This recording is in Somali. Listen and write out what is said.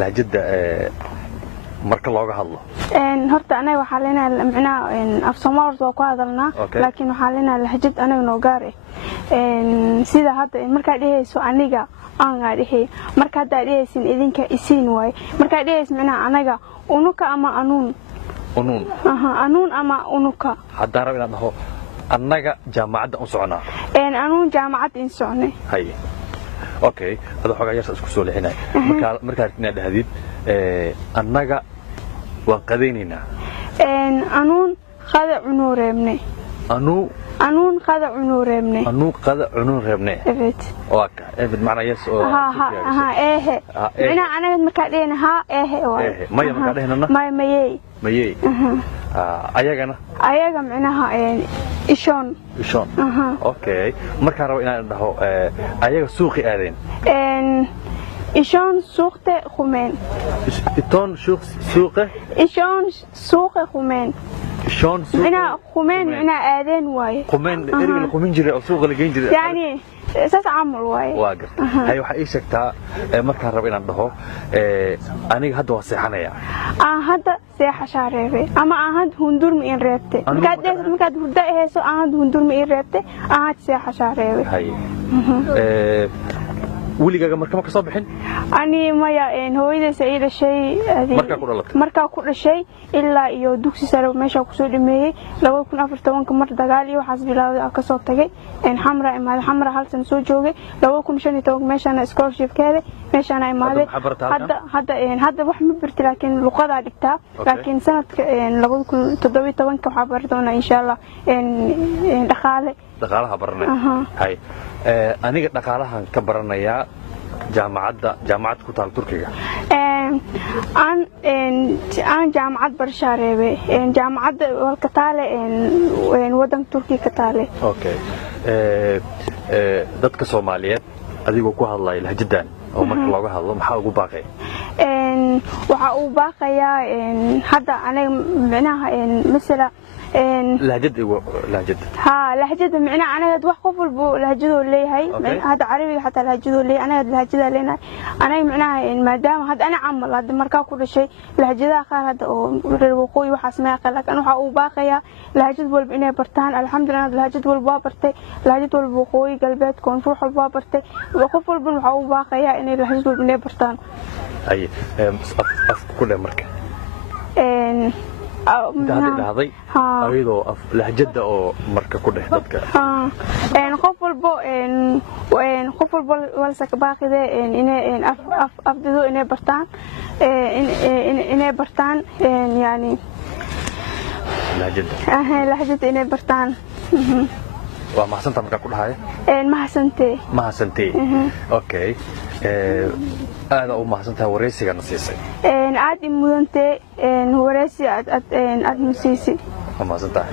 lahjada marka looga hadlo horta anaga waxaa leenahay macnaha af Soomaaliya waa ku hadalnaa laakiin waxaa leenahay lahjad anaga noo gaar sida hadda marka dhehayso aniga aan dhahay marka hadda dhehaysin idinka isiin way marka dhehaysin macnaha anaga unuka ama anuun anuun ama unuka hadda rab inaad dhaho anaga jaamacadda u soconaa anuun jaamacad in soconay hay okay hada xogaa yar isku soo leexinay marka inaad dhahdid anaga waan qadaynayna anuun qada cunuu reebnay anuun qada cunuu reebnay anuun qada cunuu reebnay evet waka evet macna yes oo ina anaga marka dheena maya marka dheena mayay ayaga macnaha ishoon okay marka rabo inaan dhaho ayaga suuqi aadeen إيشون سوقته خمين إتون سوقه إيشون سوقه خمين إيشون سوقه أنا خمين أنا آذان واي خمين إرجل خمين جري أو سوق اللي جين جري يعني أساس عمل واي واقف هاي وحقي شكتا مركز ربنا عنده أنا هذا وصيحنا يا هذا سياحة شعرية أما هاد هندور مين رابطة مكاد هدا هسه هاد هندور مين رابطة هاد سياحة شعرية هاي وليغا marka ka soo bixin ani maya hooyada sayida shay marka ku dhashay ilaa iyo dugsi sare meesha ku soo dhameeyay 2014 mar dagaal iyo waxaas bilaawday ka soo tagay xamra hal san soo joogay 2015 meeshana scholarship kale meeshana imaaday hadda wax ma barti laakiin luqada dhigtaa laakiin sanadka 2017 waxa bar doona insha Allah dhaqaalaha baranay hay aniga dhaqaalahan ka baranaya jaamacad ku taal Turkiga aan jaamacad barshareebe jaamacad walka taale wadan Turkiga ka taale okay dadka Soomaaliyeed adigoo ku hadlay lahjadan oo marka looga hadlo maxaa ugu baaqay waxa uu baaqayaa hadda aniga macnaha mesela لهجد لهجد معناه أنا واحد قفل بو لهجده اللي هي هذا عربي حتى لهجده اللي أنا لهجده لنا أنا معناه ما دام هذا أنا عمل هذا مركا كل شيء لهجده آخر هذا الوقوي وحسماء قالك أنا حقوق باقية لهجد والبناء برتان الحمد لله لهجد والبابرتي لهجد والوقوي قلبات كون روح البابرتي وقفل بن حقوق باقية إني لهجد والبناء برتان أي كل مركا هذه أريدو لهجة أو مركب كله ضدك خفل بو والسك باقي ده إن أفضل إنه برتان إنه برتان يعني لهجة إنه برتان وما حسنت مركب كل هاي ما حسنتي أوكي أنا أو ما حسنتها وريسي كان نسيسي عادي مدنتي وريسي عاد نسيسي ما حسنتها